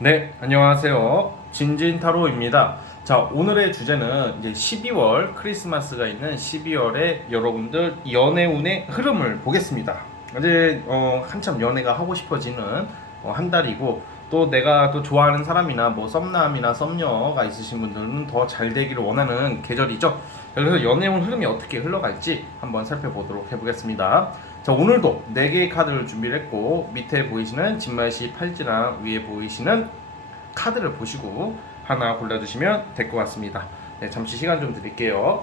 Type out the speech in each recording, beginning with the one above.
네, 안녕하세요. 진진타로입니다. 자, 오늘의 주제는 이제 12월 크리스마스가 있는 12월에 여러분들 연애운의 흐름을 보겠습니다. 이제 한참 연애가 하고 싶어지는 한 달이고, 또 내가 또 좋아하는 사람이나 뭐 썸남이나 썸녀가 있으신 분들은 더 잘 되기를 원하는 계절이죠. 그래서 연애운 흐름이 어떻게 흘러갈지 한번 살펴보도록 해보겠습니다. 자, 오늘도 4개의 카드를 준비를 했고, 밑에 보이시는 진말시 팔찌랑 위에 보이시는 카드를 보시고 하나 골라주시면 될 것 같습니다. 네, 잠시 시간 좀 드릴게요.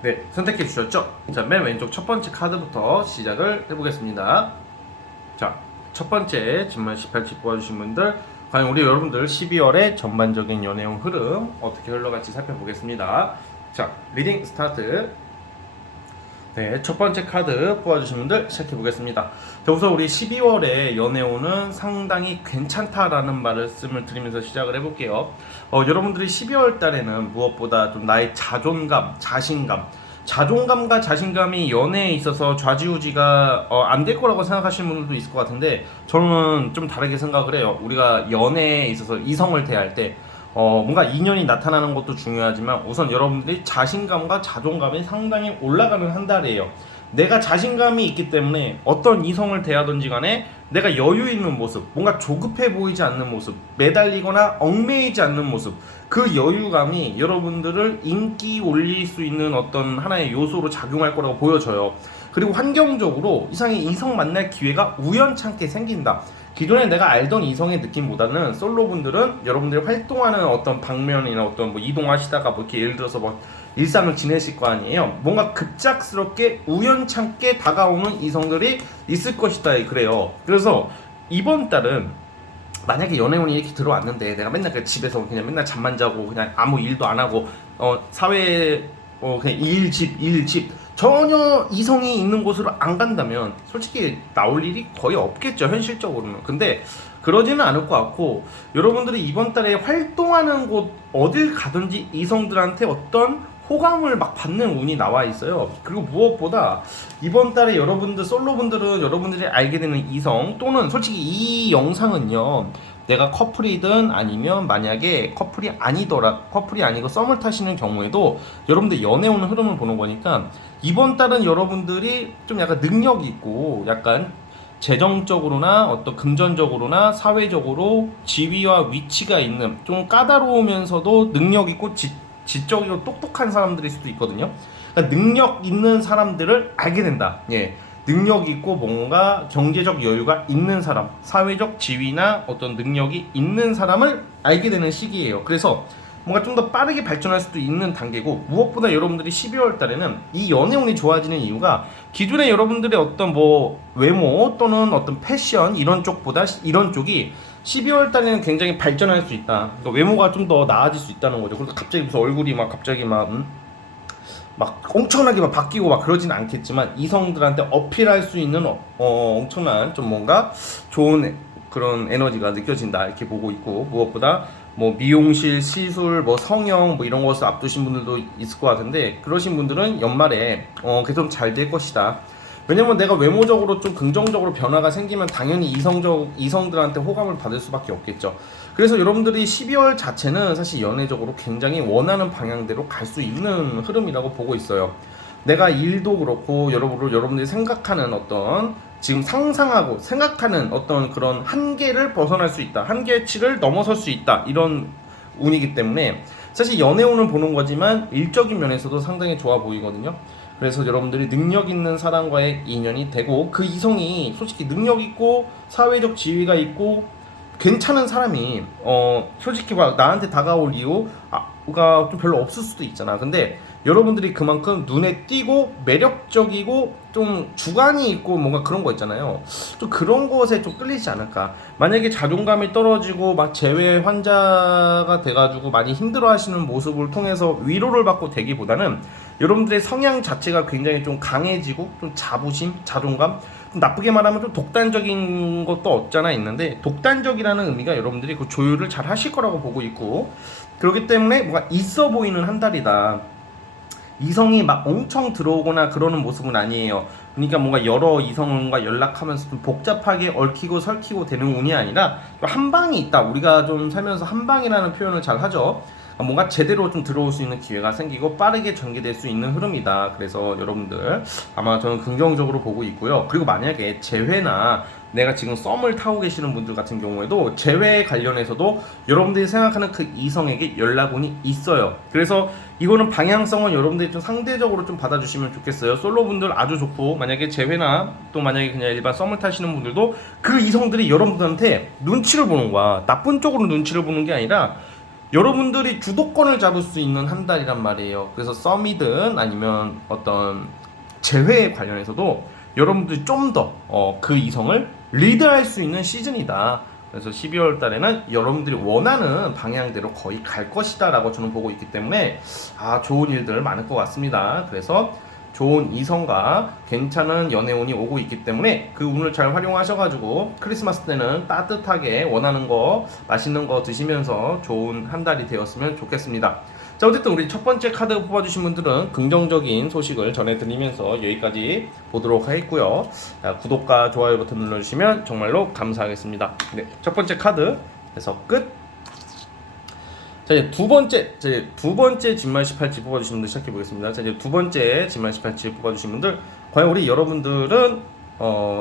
네, 선택해 주셨죠? 자, 맨 왼쪽 첫 번째 카드부터 시작을 해보겠습니다. 자, 첫 번째 진말 18치 뽑아주신 분들, 과연 우리 여러분들 12월의 전반적인 연애운 흐름 어떻게 흘러갈지 살펴보겠습니다. 자, 리딩 스타트. 네, 첫 번째 카드 뽑아주신 분들 시작해 보겠습니다. 자, 우선 우리 12월에 연애운은 상당히 괜찮다라는 말씀을 드리면서 시작을 해볼게요. 여러분들이 12월 달에는 무엇보다 좀 나의 자존감, 자존감과 자신감이 연애에 있어서 좌지우지가 안 될 거라고 생각하시는 분들도 있을 것 같은데, 저는 좀 다르게 생각을 해요. 우리가 연애에 있어서 이성을 대할 때 뭔가 인연이 나타나는 것도 중요하지만 우선 여러분들이 자신감과 자존감이 상당히 올라가는 한 달이에요. 내가 자신감이 있기 때문에 어떤 이성을 대하든지 간에 내가 여유 있는 모습, 뭔가 조급해 보이지 않는 모습, 매달리거나 얽매이지 않는 모습, 그 여유감이 여러분들을 인기 올릴 수 있는 어떤 하나의 요소로 작용할 거라고 보여져요. 그리고 환경적으로 이상의 이성 만날 기회가 우연찮게 생긴다. 기존에 내가 알던 이성의 느낌보다는 솔로분들은 여러분들이 활동하는 어떤 방면이나 어떤 뭐 이동하시다가 뭐 이렇게 예를 들어서 뭐 일상을 지내실 거 아니에요. 뭔가 급작스럽게 우연찮게 다가오는 이성들이 있을 것이다 그래요. 그래서 이번 달은 만약에 연애운이 이렇게 들어왔는데 내가 맨날 그냥 집에서 그냥 맨날 잠만 자고 그냥 아무 일도 안 하고 사회에 그냥 일 집 전혀 이성이 있는 곳으로 안 간다면 솔직히 나올 일이 거의 없겠죠, 현실적으로는. 근데 그러지는 않을 것 같고, 여러분들이 이번 달에 활동하는 곳 어딜 가든지 이성들한테 어떤 호감을 막 받는 운이 나와 있어요. 그리고 무엇보다 이번 달에 여러분들 솔로분들은 여러분들이 알게 되는 이성, 또는 솔직히 이 영상은요, 내가 커플이든 아니면 만약에 커플이 아니고 썸을 타시는 경우에도 여러분들 연애오는 흐름을 보는 거니까, 이번 달은 여러분들이 좀 약간 능력 있고 약간 재정적으로나 어떤 금전적으로나 사회적으로 지위와 위치가 있는, 좀 까다로우면서도 능력 있고 지적이고 똑똑한 사람들일 수도 있거든요. 그러니까 능력 있는 사람들을 알게 된다. 예. 능력 있고 뭔가 경제적 여유가 있는 사람, 사회적 지위나 어떤 능력이 있는 사람을 알게 되는 시기예요. 그래서 뭔가 좀 더 빠르게 발전할 수도 있는 단계고, 무엇보다 여러분들이 12월 달에는 이 연애운이 좋아지는 이유가 기존에 여러분들의 어떤 뭐 외모 또는 어떤 패션 이런 쪽보다 이런 쪽이 12월 달에는 굉장히 발전할 수 있다. 그러니까 외모가 좀 더 나아질 수 있다는 거죠. 그래서 갑자기 무슨 얼굴이 막 갑자기 막 엄청나게 막 바뀌고 막 그러진 않겠지만 이성들한테 어필할 수 있는 엄청난 좀 뭔가 좋은 그런 에너지가 느껴진다 이렇게 보고 있고, 무엇보다 뭐 미용실, 시술, 뭐 성형 뭐 이런 것을 앞두신 분들도 있을 것 같은데, 그러신 분들은 연말에 계속 잘 될 것이다. 왜냐면 내가 외모적으로 좀 긍정적으로 변화가 생기면 당연히 이성들한테 호감을 받을 수밖에 없겠죠. 그래서 여러분들이 12월 자체는 사실 연애적으로 굉장히 원하는 방향대로 갈 수 있는 흐름이라고 보고 있어요. 내가 일도 그렇고 여러분들이 생각하는 어떤, 지금 상상하고 생각하는 어떤 그런 한계를 벗어날 수 있다, 한계치를 넘어설 수 있다, 이런 운이기 때문에 사실 연애운을 보는 거지만 일적인 면에서도 상당히 좋아 보이거든요. 그래서 여러분들이 능력 있는 사람과의 인연이 되고, 그 이성이 솔직히 능력 있고 사회적 지위가 있고 괜찮은 사람이 솔직히 막 나한테 다가올 이유 좀 별로 없을 수도 있잖아. 근데 여러분들이 그만큼 눈에 띄고 매력적이고 좀 주관이 있고 뭔가 그런 거 있잖아요. 좀 그런 것에 좀 끌리지 않을까. 만약에 자존감이 떨어지고 막 재회 환자가 돼가지고 많이 힘들어하시는 모습을 통해서 위로를 받고 되기보다는 여러분들의 성향 자체가 굉장히 좀 강해지고 좀 자부심, 자존감, 좀 나쁘게 말하면 좀 독단적인 것도 없잖아 있는데, 독단적이라는 의미가 여러분들이 그 조율을 잘 하실 거라고 보고 있고, 그렇기 때문에 뭔가 있어 보이는 한 달이다. 이성이 막 엄청 들어오거나 그러는 모습은 아니에요. 그러니까 뭔가 여러 이성과 연락하면서 좀 복잡하게 얽히고 설키고 되는 운이 아니라 한 방이 있다. 우리가 좀 살면서 한 방이라는 표현을 잘 하죠. 뭔가 제대로 좀 들어올 수 있는 기회가 생기고 빠르게 전개될 수 있는 흐름이다. 그래서 여러분들 아마 저는 긍정적으로 보고 있고요. 그리고 만약에 재회나 내가 지금 썸을 타고 계시는 분들 같은 경우에도 재회 관련해서도 여러분들이 생각하는 그 이성에게 연락운이 있어요. 그래서 이거는 방향성은 여러분들이 좀 상대적으로 좀 받아주시면 좋겠어요. 솔로분들 아주 좋고, 만약에 재회나 또 만약에 그냥 일반 썸을 타시는 분들도 그 이성들이 여러분들한테 눈치를 보는 거야. 나쁜 쪽으로 눈치를 보는 게 아니라 여러분들이 주도권을 잡을 수 있는 한 달이란 말이에요. 그래서 썸이든 아니면 어떤 재회에 관련해서도 여러분들이 좀 더 그 이성을 리드할 수 있는 시즌이다. 그래서 12월 달에는 여러분들이 원하는 방향대로 거의 갈 것이다 라고 저는 보고 있기 때문에 좋은 일들 많을 것 같습니다. 그래서 좋은 이성과 괜찮은 연애운이 오고 있기 때문에 그 운을 잘 활용하셔가지고 크리스마스 때는 따뜻하게 원하는 거 맛있는 거 드시면서 좋은 한 달이 되었으면 좋겠습니다. 자, 어쨌든 우리 첫 번째 카드 뽑아주신 분들은 긍정적인 소식을 전해드리면서 여기까지 보도록 하겠고요. 자, 구독과 좋아요 버튼 눌러주시면 정말로 감사하겠습니다. 네, 첫 번째 카드 해서 끝. 자, 이제 두 번째 진말 18지 뽑아주신 분들 시작해 보겠습니다. 자, 이제 두 번째 진말 18지 뽑아주신 분들, 과연 우리 여러분들은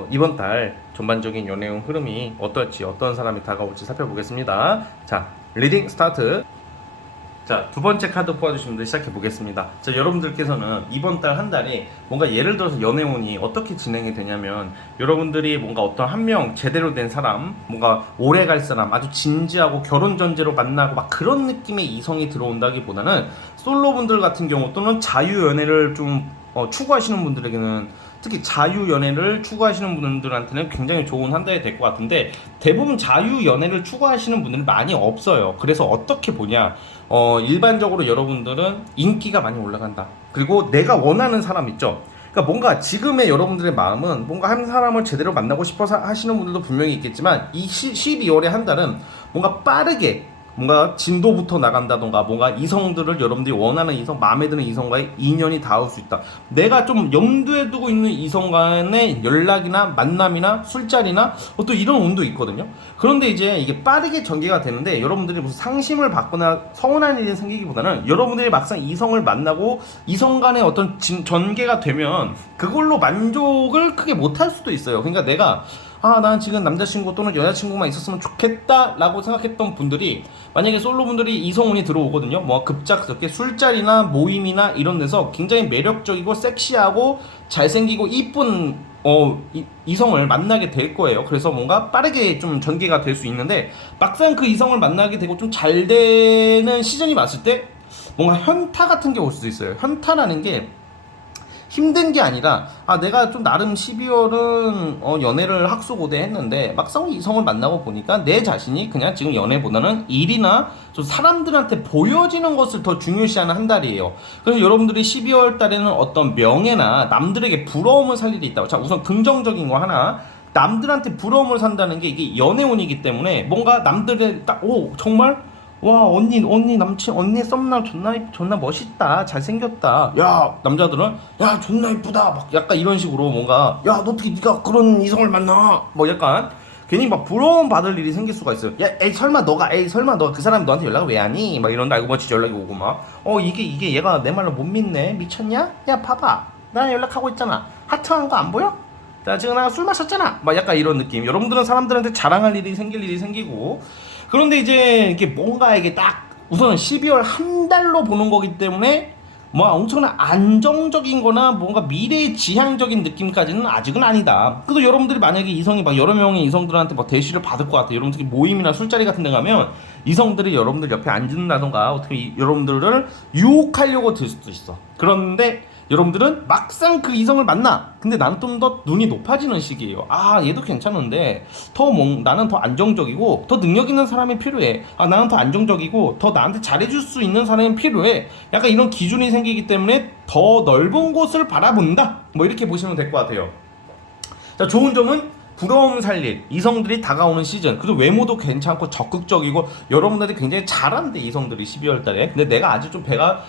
이번 달 전반적인 연애운 흐름이 어떨지, 어떤 사람이 다가올지 살펴보겠습니다. 자, 리딩 스타트. 자, 두 번째 카드 뽑아주신 분들 시작해 보겠습니다. 자, 여러분들께서는 이번 달 한 달이 뭔가 예를 들어서 연애운이 어떻게 진행이 되냐면, 여러분들이 뭔가 어떤 한 명 제대로 된 사람, 뭔가 오래 갈 사람, 아주 진지하고 결혼 전제로 만나고 막 그런 느낌의 이성이 들어온다기보다는 솔로분들 같은 경우 또는 자유 연애를 좀 추구하시는 분들에게는, 특히 자유 연애를 추구하시는 분들한테는 굉장히 좋은 한 달이 될 것 같은데, 대부분 자유 연애를 추구하시는 분들은 많이 없어요. 그래서 어떻게 보냐, 일반적으로 여러분들은 인기가 많이 올라간다. 그리고 내가 원하는 사람 있죠. 그러니까 뭔가 지금의 여러분들의 마음은 뭔가 한 사람을 제대로 만나고 싶어서 하시는 분들도 분명히 있겠지만, 이 12월의 한 달은 뭔가 빠르게 뭔가 진도부터 나간다던가, 뭔가 이성들을 여러분들이 원하는 이성, 마음에 드는 이성과의 인연이 닿을 수 있다. 내가 좀 염두에 두고 있는 이성 간의 연락이나 만남이나 술자리나 또 이런 운도 있거든요. 그런데 이제 이게 빠르게 전개가 되는데, 여러분들이 무슨 상심을 받거나 서운한 일이 생기기보다는 여러분들이 막상 이성을 만나고 이성 간의 어떤 전개가 되면 그걸로 만족을 크게 못할 수도 있어요. 그러니까 내가 난 지금 남자친구 또는 여자친구만 있었으면 좋겠다 라고 생각했던 분들이, 만약에 솔로분들이 이성운이 들어오거든요. 뭐 급작스럽게 술자리나 모임이나 이런 데서 굉장히 매력적이고 섹시하고 잘생기고 이쁜 이성을 만나게 될 거예요. 그래서 뭔가 빠르게 좀 전개가 될 수 있는데, 막상 그 이성을 만나게 되고 좀 잘 되는 시즌이 왔을 때 뭔가 현타 같은 게 올 수도 있어요. 현타라는 게 힘든 게 아니라, 내가 좀 나름 12월은 연애를 학수고대 했는데 막상 이성을 만나고 보니까 내 자신이 그냥 지금 연애보다는 일이나 좀 사람들한테 보여지는 것을 더 중요시하는 한 달이에요. 그래서 여러분들이 12월 달에는 어떤 명예나 남들에게 부러움을 살 일이 있다고. 자, 우선 긍정적인 거 하나, 남들한테 부러움을 산다는 게 이게 연애운이기 때문에 뭔가 남들의 정말 와, 언니 썸남 존나 멋있다, 잘생겼다. 야, 남자들은 야, 존나 이쁘다, 막 약간 이런 식으로 뭔가, 야, 너 어떻게 네가 그런 이성을 만나, 뭐 약간 괜히 막 부러움 받을 일이 생길 수가 있어요. 야, 설마 너가 그 사람이 너한테 연락을 왜 하니? 막 이런데 알고 보니 연락이 오고 막 이게 얘가 내 말을 못 믿네, 미쳤냐? 야, 봐봐, 나 연락하고 있잖아, 하트한 거 안 보여? 나 지금 술 마셨잖아, 막 약간 이런 느낌. 여러분들은 사람들한테 자랑할 일이 생기고, 그런데 이제 이게 뭔가 이게 딱 우선 12월 한 달로 보는 거기 때문에 뭐 엄청난 안정적인 거나 뭔가 미래의 지향적인 느낌까지는 아직은 아니다. 그래도 여러분들이 만약에 이성이 막 여러 명의 이성들한테 막 대시를 받을 것 같아. 여러분들이 모임이나 술자리 같은 데 가면 이성들이 여러분들 옆에 앉는다던가 어떻게 여러분들을 유혹하려고 들 수도 있어. 그런데 여러분들은 막상 그 이성을 만나. 근데 나는 좀 더 눈이 높아지는 시기예요. 아, 얘도 괜찮은데 나는 더 안정적이고 더 능력 있는 사람이 필요해. 아, 나는 더 안정적이고 더 나한테 잘해줄 수 있는 사람이 필요해. 약간 이런 기준이 생기기 때문에 더 넓은 곳을 바라본다. 뭐 이렇게 보시면 될 것 같아요. 자, 좋은 점은 부러움 살릴 이성들이 다가오는 시즌. 그리고 외모도 괜찮고 적극적이고 여러분들이 굉장히 잘한대, 이성들이 12월 달에. 근데 내가 아직 좀 배가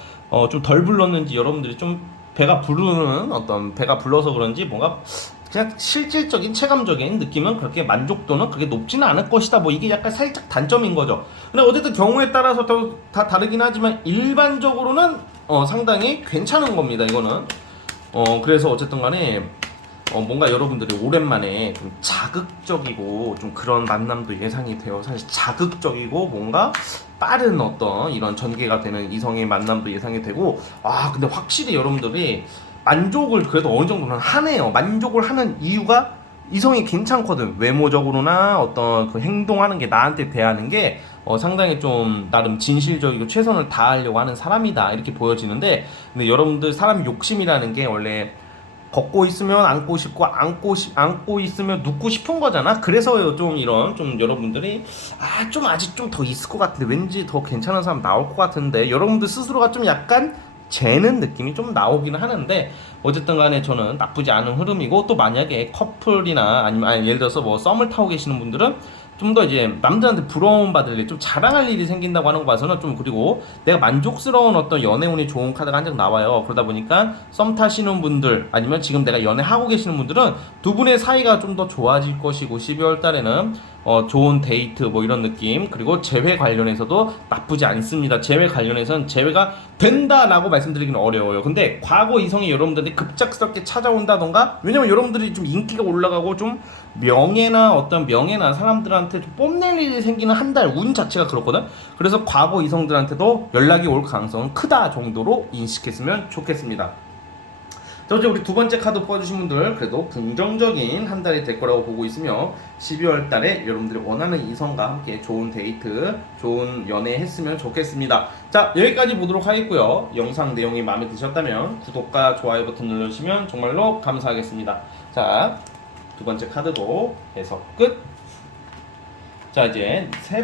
좀 덜 불렀는지 여러분들이 좀 배가 불러서 그런지 뭔가 그냥 실질적인 체감적인 느낌은 그렇게 만족도는 그렇게 높지는 않을 것이다. 뭐 이게 약간 살짝 단점인 거죠. 근데 어쨌든 경우에 따라서 다 다르긴 하지만 일반적으로는 상당히 괜찮은 겁니다. 이거는 그래서 어쨌든 간에 뭔가 여러분들이 오랜만에 좀 자극적이고 좀 그런 만남도 예상이 돼요. 사실 자극적이고 뭔가 빠른 어떤 이런 전개가 되는 이성의 만남도 예상이 되고, 아 근데 확실히 여러분들이 만족을 그래도 어느 정도는 하네요. 만족을 하는 이유가 이성이 괜찮거든. 외모적으로나 어떤 그 행동하는 게, 나한테 대하는 게 상당히 좀 나름 진실적이고 최선을 다하려고 하는 사람이다, 이렇게 보여지는데, 근데 여러분들 사람 욕심이라는 게 원래 걷고 있으면 안고 싶고 안고 있으면 눕고 싶은 거잖아. 그래서 좀 이런 좀 여러분들이 좀 아직 좀 더 있을 것 같은데, 왠지 더 괜찮은 사람 나올 것 같은데, 여러분들 스스로가 좀 약간 재는 느낌이 좀 나오기는 하는데, 어쨌든 간에 저는 나쁘지 않은 흐름이고, 또 만약에 커플이나 아니면 예를 들어서 뭐 썸을 타고 계시는 분들은 좀 더 이제 남들한테 부러움 받을 일, 좀 자랑할 일이 생긴다고 하는 거 봐서는 좀, 그리고 내가 만족스러운 어떤 연애운이 좋은 카드가 한 장 나와요. 그러다 보니까 썸 타시는 분들 아니면 지금 내가 연애하고 계시는 분들은 두 분의 사이가 좀 더 좋아질 것이고, 12월 달에는 좋은 데이트 뭐 이런 느낌, 그리고 재회 관련해서도 나쁘지 않습니다. 재회 관련해서는 재회가 된다라고 말씀드리기는 어려워요. 근데 과거 이성이 여러분들이 급작스럽게 찾아온다던가, 왜냐면 여러분들이 좀 인기가 올라가고 좀 명예나 사람들한테 좀 뽐낼 일이 생기는 한 달 운 자체가 그렇거든. 그래서 과거 이성들한테도 연락이 올 가능성은 크다 정도로 인식했으면 좋겠습니다. 자, 이제 우리 두 번째 카드 뽑아주신 분들 그래도 긍정적인 한 달이 될 거라고 보고 있으며, 12월 달에 여러분들이 원하는 이성과 함께 좋은 데이트, 좋은 연애 했으면 좋겠습니다. 자, 여기까지 보도록 하겠고요. 영상 내용이 마음에 드셨다면 구독과 좋아요 버튼 눌러주시면 정말로 감사하겠습니다. 자, 두 번째 카드도 해석 끝. 자, 이제 세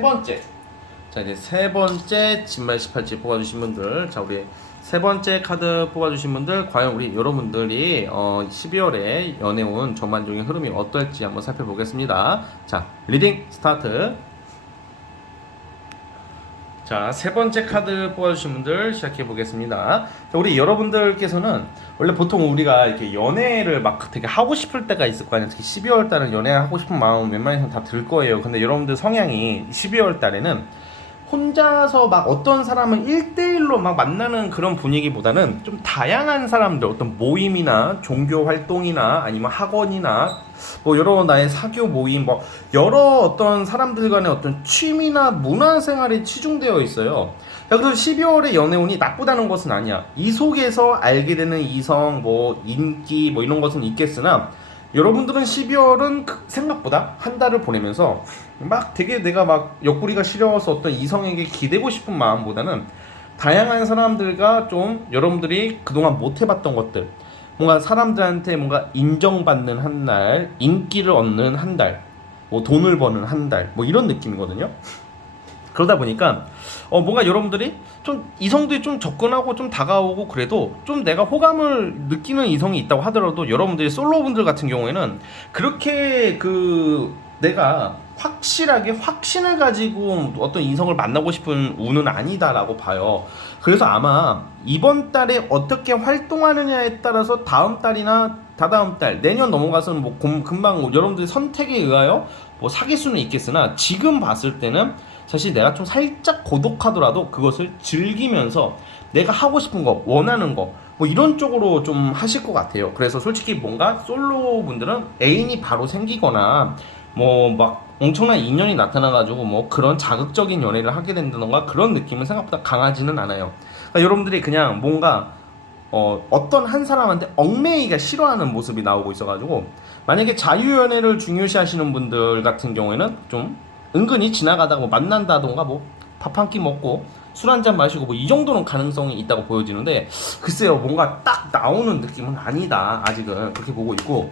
번째 진말 18지 뽑아주신 분들, 자, 우리 세 번째 카드 뽑아주신 분들, 과연 우리 여러분들이 12월에 연애운 전반적인 흐름이 어떨지 한번 살펴보겠습니다. 자, 리딩 스타트. 자, 세 번째 카드 뽑아주신 분들 시작해 보겠습니다. 자, 우리 여러분들께서는 원래 보통 우리가 이렇게 연애를 막 되게 하고 싶을 때가 있을 거 아니에요. 특히 12월 달은 연애하고 싶은 마음 웬만해서는 다 들 거예요. 근데 여러분들 성향이 12월 달에는 혼자서 막 어떤 사람은 1대1로 막 만나는 그런 분위기보다는 좀 다양한 사람들, 어떤 모임이나 종교 활동이나 아니면 학원이나 뭐 여러 나의 사교 모임, 뭐 여러 어떤 사람들 간의 어떤 취미나 문화 생활이 치중되어 있어요. 그래서 12월에 연애운이 나쁘다는 것은 아니야. 이 속에서 알게 되는 이성, 뭐 인기 뭐 이런 것은 있겠으나, 여러분들은 12월은 생각보다 한 달을 보내면서 막 되게 내가 막 옆구리가 시려워서 어떤 이성에게 기대고 싶은 마음보다는 다양한 사람들과 좀 여러분들이 그동안 못 해봤던 것들, 뭔가 사람들한테 뭔가 인정받는 한 달, 인기를 얻는 한 달, 뭐 돈을 버는 한 달, 뭐 이런 느낌이거든요. 그러다 보니까 뭔가 여러분들이 좀 이성들이 좀 접근하고 좀 다가오고, 그래도 좀 내가 호감을 느끼는 이성이 있다고 하더라도, 여러분들이 솔로분들 같은 경우에는 그렇게 내가 확실하게 확신을 가지고 어떤 이성을 만나고 싶은 운은 아니다라고 봐요. 그래서 아마 이번 달에 어떻게 활동하느냐에 따라서 다음 달이나 다다음 달, 내년 넘어가서는 뭐 금방 여러분들의 선택에 의하여 뭐 사귈 수는 있겠으나, 지금 봤을 때는 사실 내가 좀 살짝 고독하더라도 그것을 즐기면서 내가 하고 싶은 거, 원하는 거, 뭐 이런 쪽으로 좀 하실 것 같아요. 그래서 솔직히 뭔가 솔로 분들은 애인이 바로 생기거나 뭐 막 엄청난 인연이 나타나가지고 뭐 그런 자극적인 연애를 하게 된다던가 그런 느낌은 생각보다 강하지는 않아요. 그러니까 여러분들이 그냥 뭔가 어떤 한 사람한테 얽매이기가 싫어하는 모습이 나오고 있어가지고, 만약에 자유연애를 중요시 하시는 분들 같은 경우에는 좀 은근히 지나가다가 뭐 만난다던가 뭐 밥 한 끼 먹고 술 한 잔 마시고 뭐 이 정도는 가능성이 있다고 보여지는데 글쎄요 뭔가 딱 나오는 느낌은 아니다 아직은 그렇게 보고 있고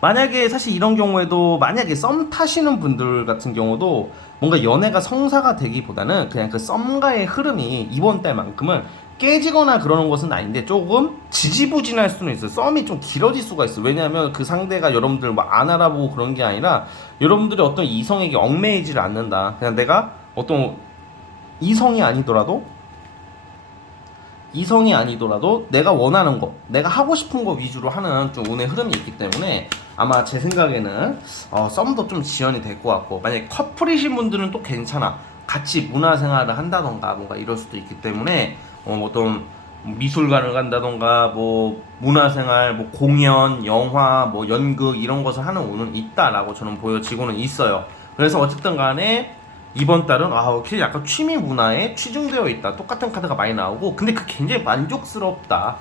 만약에 사실 이런 경우에도 만약에 썸 타시는 분들 같은 경우도 뭔가 연애가 성사가 되기보다는 그냥 그 썸과의 흐름이 이번 달만큼은 깨지거나 그러는 것은 아닌데 조금 지지부진할 수는 있어요. 썸이 좀 길어질 수가 있어요. 왜냐하면 그 상대가 여러분들 막 안 알아보고 그런 게 아니라 여러분들이 어떤 이성에게 얽매이지를 않는다. 그냥 내가 어떤 이성이 아니더라도 내가 원하는 거, 내가 하고 싶은 거 위주로 하는 좀 운의 흐름이 있기 때문에 아마 제 생각에는 썸도 좀 지연이 될 것 같고 만약에 커플이신 분들은 또 괜찮아. 같이 문화생활을 한다던가 뭔가 이럴 수도 있기 때문에 어떤 미술관을 간다던가 뭐 문화생활, 뭐 공연, 영화, 뭐 연극 이런 것을 하는 운은 있다라고 저는 보여지고는 있어요. 그래서 어쨌든 간에 이번 달은 확실히 약간 취미 문화에 치중되어 있다. 똑같은 카드가 많이 나오고 근데 그 굉장히 만족스럽다.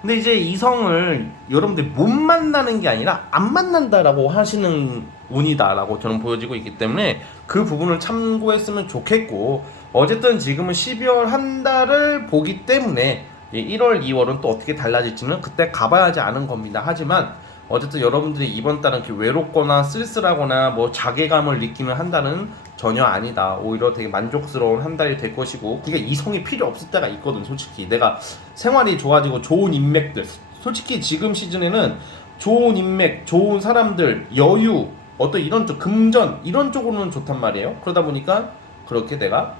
근데 이제 이성을 여러분들 못 만나는 게 아니라 안 만난다라고 하시는 운이다라고 저는 보여지고 있기 때문에 그 부분을 참고했으면 좋겠고 어쨌든 지금은 12월 한 달을 보기 때문에 1월, 2월은 또 어떻게 달라질지는 그때 가봐야지 아는 겁니다. 하지만 어쨌든 여러분들이 이번 달은 이렇게 외롭거나 쓸쓸하거나 뭐 자괴감을 느끼는 한 달은 전혀 아니다. 오히려 되게 만족스러운 한 달이 될 것이고 그게 이성이 필요 없을 때가 있거든. 솔직히 내가 생활이 좋아지고 좋은 인맥들 솔직히 지금 시즌에는 좋은 인맥, 좋은 사람들, 여유 어떤 이런 쪽 금전 이런 쪽으로는 좋단 말이에요. 그러다 보니까 그렇게 내가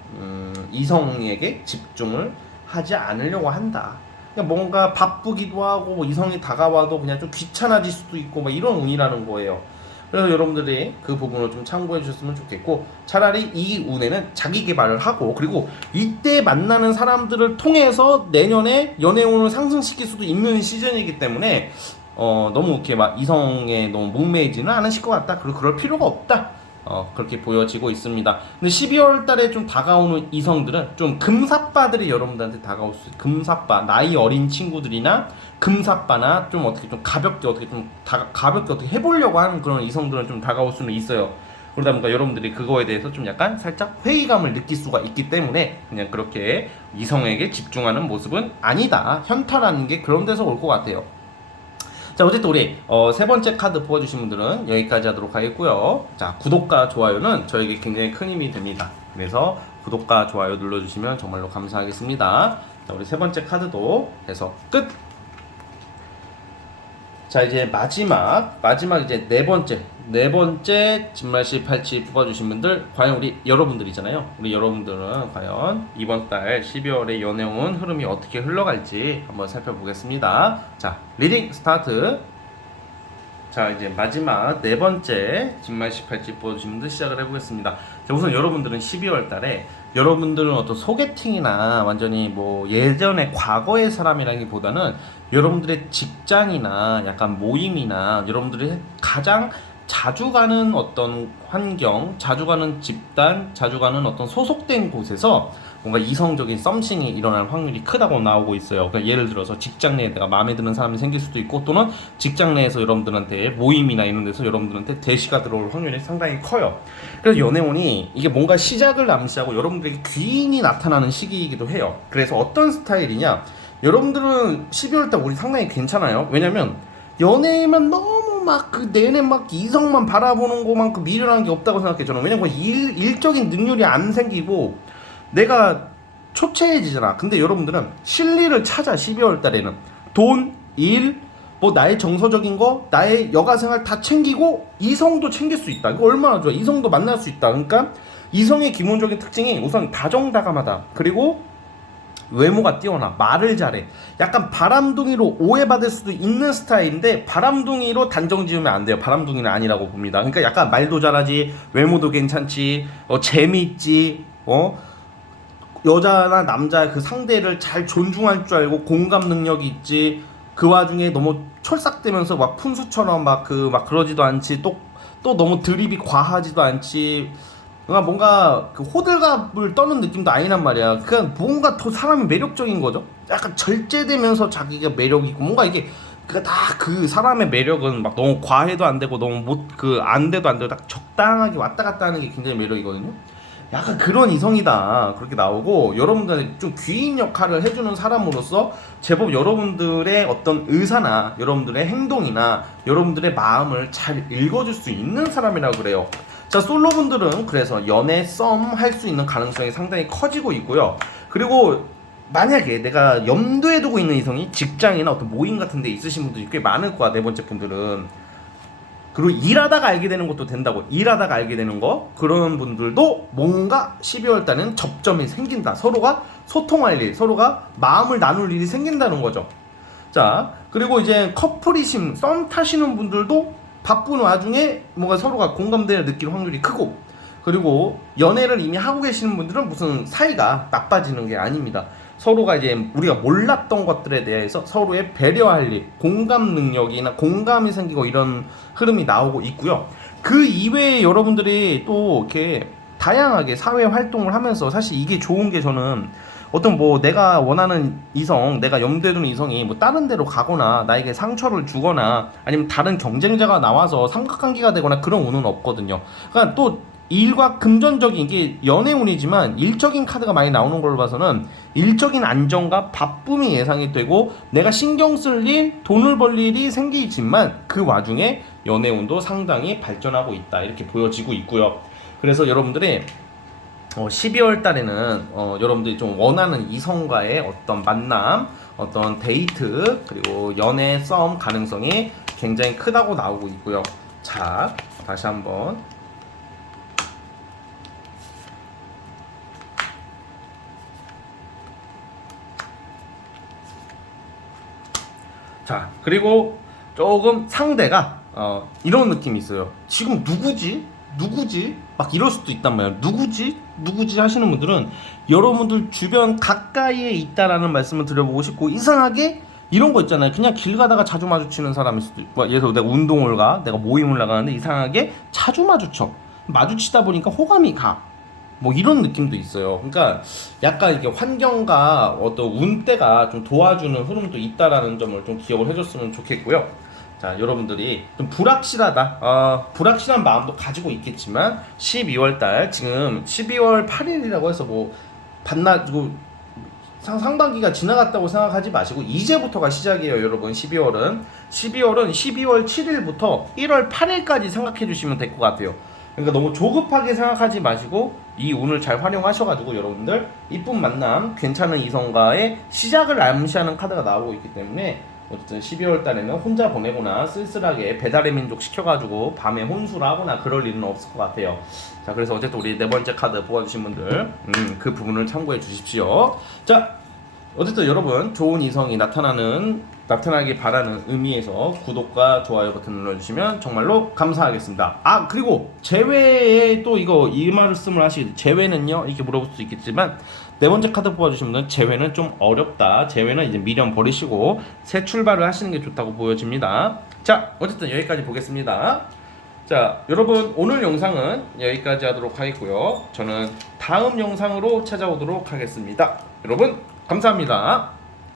이성에게 집중을 하지 않으려고 한다. 그냥 뭔가 바쁘기도 하고 뭐 이성이 다가와도 그냥 좀 귀찮아질 수도 있고 뭐 이런 운이라는 거예요. 그래서 여러분들이 그 부분을 좀 참고해 주셨으면 좋겠고 차라리 이 운에는 자기 개발을 하고 그리고 이때 만나는 사람들을 통해서 내년에 연애운을 상승시킬 수도 있는 시즌이기 때문에 너무 이렇게 막 이성에 너무 목매이지는 않으실 것 같다. 그리고 그럴 필요가 없다. 그렇게 보여지고 있습니다. 근데 12월 달에 좀 다가오는 이성들은 좀 금사빠들이 여러분들한테 다가올 수 있어요. 금사빠, 나이 어린 친구들이나 금사빠나 좀 어떻게 좀 가볍게 어떻게 해보려고 하는 그런 이성들은 좀 다가올 수는 있어요. 그러다 보니까 여러분들이 그거에 대해서 좀 약간 살짝 회의감을 느낄 수가 있기 때문에 그냥 그렇게 이성에게 집중하는 모습은 아니다. 현타라는 게 그런 데서 올 것 같아요. 자 어쨌든 우리 세 번째 카드 뽑아주신 분들은 여기까지 하도록 하겠고요. 자 구독과 좋아요는 저에게 굉장히 큰 힘이 됩니다. 그래서 구독과 좋아요 눌러주시면 정말로 감사하겠습니다. 자 우리 세 번째 카드도 해서 끝! 자 이제 마지막 이제 네 번째 진말씨 팔찌 뽑아주신 분들 과연 우리 여러분들이잖아요. 우리 여러분들은 과연 이번 달 12월의 연애운 흐름이 어떻게 흘러갈지 한번 살펴보겠습니다. 자 리딩 스타트. 자 이제 마지막 네 번째 진말씨 팔찌 뽑아주신 분들 시작을 해보겠습니다. 자, 우선 여러분들은 12월 달에 여러분들은 어떤 소개팅이나 완전히 뭐 예전에 과거의 사람이라기보다는 여러분들의 직장이나 약간 모임이나 여러분들이 가장 자주 가는 어떤 환경, 자주 가는 집단, 자주 가는 어떤 소속된 곳에서 뭔가 이성적인 썸씽이 일어날 확률이 크다고 나오고 있어요. 그러니까 예를 들어서 직장 내에 내가 마음에 드는 사람이 생길 수도 있고 또는 직장 내에서 여러분들한테 모임이나 이런 데서 여러분들한테 대시가 들어올 확률이 상당히 커요. 그래서 연애운이 이게 뭔가 시작을 암시하고 여러분들에게 귀인이 나타나는 시기이기도 해요. 그래서 어떤 스타일이냐? 여러분들은 12월달 우리 상당히 괜찮아요. 왜냐면 연애면 너무 막 그 내내 막 이성만 바라보는 것만큼 미련한 게 없다고 생각해 저는. 왜냐면 일적인 능률이 안 생기고 내가 초췌해지잖아. 근데 여러분들은 실리를 찾아. 12월 달에는 돈, 일, 뭐 나의 정서적인 거, 나의 여가생활 다 챙기고 이성도 챙길 수 있다. 이거 얼마나 좋아. 이성도 만날 수 있다. 그러니까 이성의 기본적인 특징이 우선 다정다감하다. 그리고 외모가 뛰어나, 말을 잘해. 약간 바람둥이로 오해받을 수도 있는 스타일인데 바람둥이로 단정 지으면 안 돼요. 바람둥이는 아니라고 봅니다. 그러니까 약간 말도 잘하지, 외모도 괜찮지, 재미있지, 여자나 남자 그 상대를 잘 존중할 줄 알고 공감 능력이 있지. 그 와중에 너무 철삭대면서 막 푼수처럼 막 그러지도 않지. 또 너무 드립이 과하지도 않지. 그러니까 뭔가 그 호들갑을 떠는 느낌도 아니란 말이야. 그냥 뭔가 더 사람이 매력적인 거죠. 약간 절제되면서 자기가 매력이 있고 뭔가 이게 다 그 사람의 매력은 막 너무 과해도 안 되고 너무 안 돼도 안 되고 딱 적당하게 왔다 갔다 하는 게 굉장히 매력이거든요. 약간 그런 이성이다 그렇게 나오고, 여러분들한테 좀 귀인 역할을 해주는 사람으로서 제법 여러분들의 어떤 의사나 여러분들의 행동이나 여러분들의 마음을 잘 읽어줄 수 있는 사람이라고 그래요. 자, 솔로분들은 그래서 연애 썸 할 수 있는 가능성이 상당히 커지고 있고요. 그리고 만약에 내가 염두에 두고 있는 이성이 직장이나 어떤 모임 같은 데 있으신 분들이 꽤 많을 거야, 네 번째 분들은. 그리고 일하다가 알게 되는 것도 된다고. 일하다가 알게 되는 거, 그런 분들도 뭔가 12월 달에는 접점이 생긴다. 서로가 소통할 일, 서로가 마음을 나눌 일이 생긴다는 거죠. 자, 그리고 이제 커플이심, 썸 타시는 분들도 바쁜 와중에 뭔가 서로가 공감대를 느낄 확률이 크고, 그리고 연애를 이미 하고 계시는 분들은 무슨 사이가 나빠지는 게 아닙니다. 서로가 이제 우리가 몰랐던 것들에 대해서 서로의 배려할 일, 공감 능력이나 공감이 생기고 이런 흐름이 나오고 있고요. 그 이외에 여러분들이 또 이렇게 다양하게 사회 활동을 하면서, 사실 이게 좋은 게, 저는 어떤 뭐 내가 원하는 이성, 내가 염두에 두는 이성이 뭐 다른 데로 가거나 나에게 상처를 주거나 아니면 다른 경쟁자가 나와서 삼각관계가 되거나 그런 운은 없거든요. 그러니까 또 일과 금전적인, 이게 연애운이지만 일적인 카드가 많이 나오는 걸로 봐서는 일적인 안정과 바쁨이 예상이 되고 내가 신경 쓸 일, 돈을 벌 일이 생기지만 그 와중에 연애운도 상당히 발전하고 있다, 이렇게 보여지고 있고요. 그래서 여러분들이 12월 달에는 여러분들이 좀 원하는 이성과의 어떤 만남, 어떤 데이트, 그리고 연애 썸 가능성이 굉장히 크다고 나오고 있고요. 자, 다시 한번. 자, 그리고 조금 상대가 이런 느낌이 있어요. 지금 누구지? 막 이럴 수도 있단 말이야. 누구지 하시는 분들은 여러분들 주변 가까이에 있다라는 말씀을 드려보고 싶고, 이상하게 이런 거 있잖아요. 그냥 길 가다가 자주 마주치는 사람일 수도 있고, 예를 들어 내가 운동을 가, 내가 모임을 나가는데 이상하게 자주 마주치다 보니까 호감이 가. 뭐 이런 느낌도 있어요. 그러니까 약간 이게 환경과 어떤 운대가 좀 도와주는 흐름도 있다라는 점을 좀 기억을 해줬으면 좋겠고요. 자, 여러분들이 좀 불확실한 마음도 가지고 있겠지만 12월달, 지금 12월 8일이라고 해서 뭐 상반기가 지나갔다고 생각하지 마시고 이제부터가 시작이에요, 여러분. 12월은 12월 7일부터 1월 8일까지 생각해 주시면 될 것 같아요. 그러니까 너무 조급하게 생각하지 마시고 이 운을 잘 활용하셔가지고 여러분들 이쁜 만남, 괜찮은 이성과의 시작을 암시하는 카드가 나오고 있기 때문에, 어쨌든 12월 달에는 혼자 보내거나 쓸쓸하게 배달의 민족 시켜가지고 밤에 혼수를 하거나 그럴 일은 없을 것 같아요. 자, 그래서 어쨌든 우리 네 번째 카드 뽑아주신 분들 그 부분을 참고해 주십시오. 자, 어쨌든 여러분, 좋은 이성이 나타나길 바라는 의미에서 구독과 좋아요 버튼 눌러주시면 정말로 감사하겠습니다. 아, 그리고 제외에 또 이 말씀을 하시게, 제외는요, 이렇게 물어볼 수 있겠지만 네 번째 카드 뽑아주신 분은 제외는 좀 어렵다, 제외는 이제 미련 버리시고 새 출발을 하시는 게 좋다고 보여집니다. 자, 어쨌든 여기까지 보겠습니다. 자, 여러분, 오늘 영상은 여기까지 하도록 하겠고요. 저는 다음 영상으로 찾아오도록 하겠습니다. 여러분, 감사합니다.